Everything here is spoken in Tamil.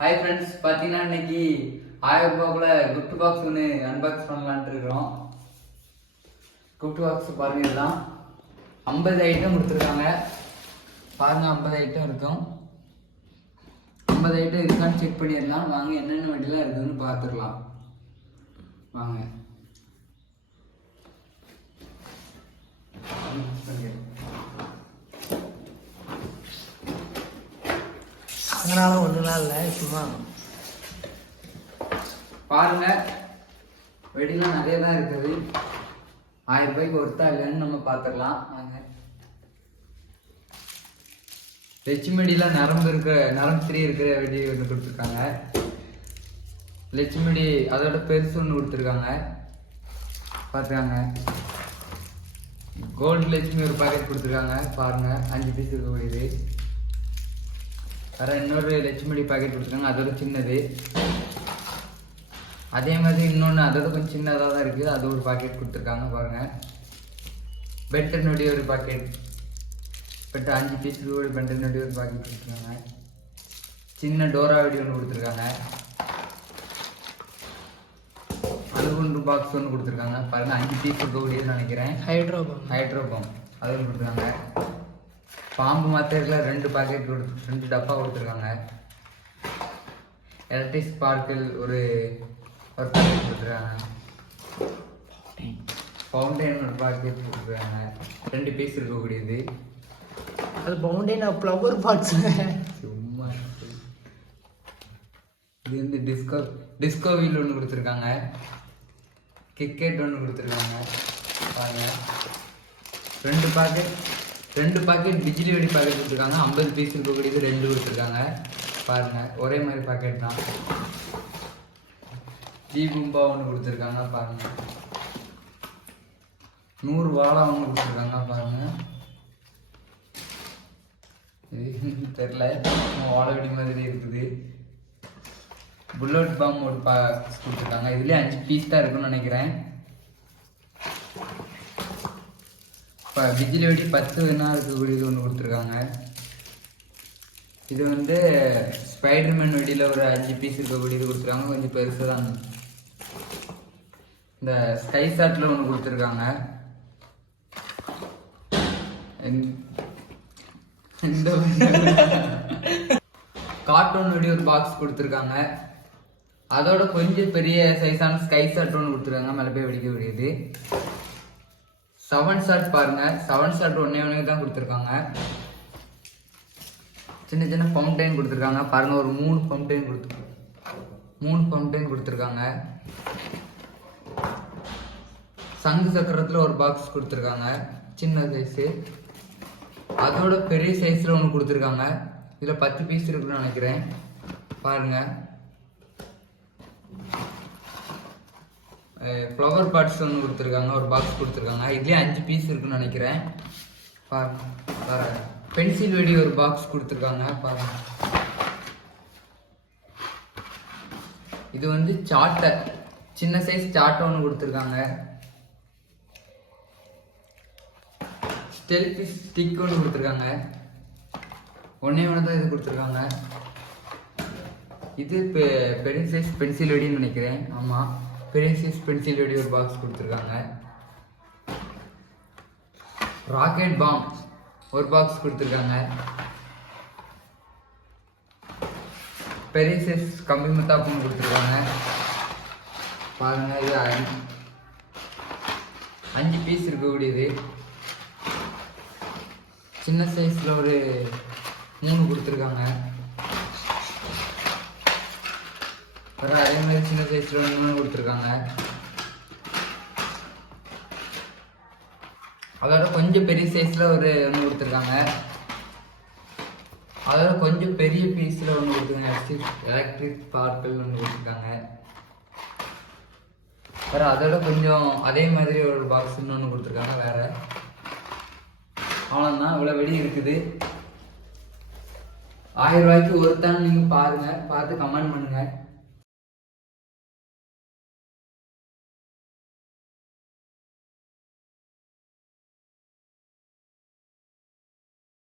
ஹாய் ஃப்ரெண்ட்ஸ், பார்த்தீங்கன்னா இன்னைக்கு 1000 ரூபாய்க்குள்ள கிஃப்ட் பாக்ஸ் ஒன்று அன்பாக்ஸ் பண்ணலான்ட்டு இருக்கிறோம். கிஃப்ட் பாக்ஸ் பாருங்க, எல்லாம் 50 ஐட்டம் கொடுத்துருக்காங்க. பாருங்க, 50 ஐட்டம் இருக்கும். 50 ஐட்டம் இருக்கான்னு செக் பண்ணிடலாம். வாங்க, என்னென்ன வண்டிலாம் இருக்குதுன்னு பார்த்துக்கலாம். வாங்க. அதனால ஒன்றுலாம் இல்லை, சும்மா பாருங்க. வெடிலாம் நிறைய தான் இருக்குது. 1000 ரூபாய்க்கு ஒருத்தா இல்லைன்னு நம்ம பார்த்துக்கலாம். வாங்க. லட்சுமிடியில் நரம்பு திரி இருக்கிற வெடி ஒன்று கொடுத்துருக்காங்க. லட்சுமிடி அதோட பெருசு ஒன்று கொடுத்துருக்காங்க. பார்த்துக்காங்க. கோல்டு லட்சுமி ஒரு பாக்கெட் கொடுத்துருக்காங்க. பாருங்க, 5 பீஸ் இருக்கக்கூடியது. வேற இன்னொரு லட்சுமிடி பாக்கெட் கொடுத்துருக்காங்க, அதோட சின்னது. அதே மாதிரி இன்னொன்று அதோட கொஞ்சம் சின்னதாக தான் இருக்குது, அது ஒரு பாக்கெட் கொடுத்துருக்காங்க. பாருங்கள், பென்டனுடைய ஒரு பாக்கெட், 5 பீஸ் ஒரு பென்டனுடைய ஒரு பாக்கெட் கொடுத்துருக்காங்க. சின்ன டோரா வெடி ஒன்று கொடுத்துருக்காங்க. அழுகுண்டு பாக்ஸ் ஒன்று கொடுத்துருக்காங்க. பாருங்கள், 5 பீஸ் இருக்கக்கூடியதுன்னு நினைக்கிறேன். ஹைட்ரோபாம் அது ஒன்று கொடுத்துருக்காங்க. பாம்பு மாத்திரையில் 2 பாக்கெட் 2 டப்பா கொடுத்துருக்காங்க. எலக்ட்ரிக் ஸ்பார்க்கிள் ஒரு பாக்கெட் கொடுத்துருக்காங்க. ஃபவுண்டைன் ஒரு பாக்கெட் கொடுத்துருக்காங்க. 2 பீஸ் இருக்கக்கூடியது. அது ஃபவுண்டைன் ஃப்ளவர் பாக்ஸ். சும்மா இது வந்து டிஸ்கோ வீல் ஒன்று கொடுத்துருக்காங்க. கிரிக்கெட் ஒன்று கொடுத்துருக்காங்க. பாருங்க, 2 பாக்கெட் பிஜிலி வெடி பாக்கெட் கொடுத்துருக்காங்க. 50 பீஸ் இருக்கக்கூடியது 2 கொடுத்துருக்காங்க. பாருங்க, ஒரே மாதிரி பாக்கெட் தான். தீபும்பா ஒன்று கொடுத்துருக்காங்க. பாருங்க, 100 வாழை ஒன்று கொடுத்துருக்காங்க. பாருங்க, தெரியல, வாழை வெடி மாதிரி இருக்குது. புல்லட் பாம் ஒரு பாக்ஸ் கொடுத்துருக்காங்க. இதுலேயே 5 பீஸ் தான் இருக்குன்னு நினைக்கிறேன். இப்போ பிஜிலி வெடி 10 வேணா இருக்கக்கூடியது ஒன்று கொடுத்துருக்காங்க. இது வந்து ஸ்பைடர்மேன் வெடியில் ஒரு 5 பீஸ் இருக்கக்கூடியது கொடுத்துருக்காங்க. கொஞ்சம் பெருசு தான். இந்த ஸ்கை ஷாட்டில் ஒன்று கொடுத்துருக்காங்க. இந்த கார்ட்டூன் வெடி ஒரு பாக்ஸ் கொடுத்துருக்காங்க. அதோட கொஞ்சம் பெரிய சைஸான ஸ்கை ஷாட் ஒன்று கொடுத்துருக்காங்க. மேலே போய் வெடிக்கக்கூடியது 7 ஷாட். பாருங்க, 7 ஷாட் ஒன்னே தான் கொடுத்துருக்காங்க. சின்ன சின்ன ஃபவுண்டைன் கொடுத்துருக்காங்க. பாருங்க, ஒரு 3 ஃபவுண்டைன் கொடுத்துருக்காங்க. சங்கு சக்கரத்தில் ஒரு பாக்ஸ் கொடுத்துருக்காங்க, சின்ன சைஸு. அதோட பெரிய சைஸில் ஒன்று கொடுத்துருக்காங்க. இதில் 10 பீஸ் இருக்குன்னு நினைக்கிறேன். பாருங்க, ஃப்ளவர் பாட்ஸ் ஒன்று கொடுத்துருக்காங்க. ஒரு பாக்ஸ் கொடுத்துருக்காங்க. இதுலேயே 5 பீஸ் இருக்குன்னு நினைக்கிறேன். பாருங்க, பென்சில் வெடி ஒரு பாக்ஸ் கொடுத்துருக்காங்க. பாருங்க, இது வந்து சாட்டை, சின்ன சைஸ் சாட்டை ஒன்று கொடுத்துருக்காங்க. ஸ்டெல்பி ஸ்டிக் ஒன்று கொடுத்துருக்காங்க. ஒன்றே தான் இது கொடுத்துருக்காங்க. இது பெரிய சைஸ் பென்சில் வெடின்னு நினைக்கிறேன். ஆமாம், பெரிய சைஸ் பென்சில் வெடி ஒரு பாக்ஸ் கொடுத்துருக்காங்க. ராக்கெட் பாம் ஒரு பாக்ஸ் கொடுத்துருக்காங்க. பெரிய சைஸ் கம்பி முத்தாப்பு ஒன்று கொடுத்துருக்காங்க. பாருங்க, இது 5 பீஸ் இருக்கக்கூடியது. சின்ன சைஸில் ஒரு 3 கொடுத்துருக்காங்க. அதே மாதிரி சின்ன சைஸில் 3 கொடுத்துருக்காங்க. அதோட கொஞ்சம் பெரிய சைஸில் ஒரு 1 கொடுத்துருக்காங்க. அதோட கொஞ்சம் பெரிய பீஸில் 1 கொடுத்துருக்காங்க. எலக்ட்ரிக் ஸ்பார்க்கிள் 1 கொடுத்துருக்காங்க. வேறு அதோட கொஞ்சம் அதே மாதிரி ஒரு பாக்ஸ் இன்னொன்று கொடுத்துருக்காங்க. வேறு அவ்வளோதான், இவ்வளோ வெடி இருக்குது. 1000 ரூபாய்க்கு ஒருத்தான்னு நீங்கள் பாருங்கள், பார்த்து கமெண்ட் பண்ணுங்கள்.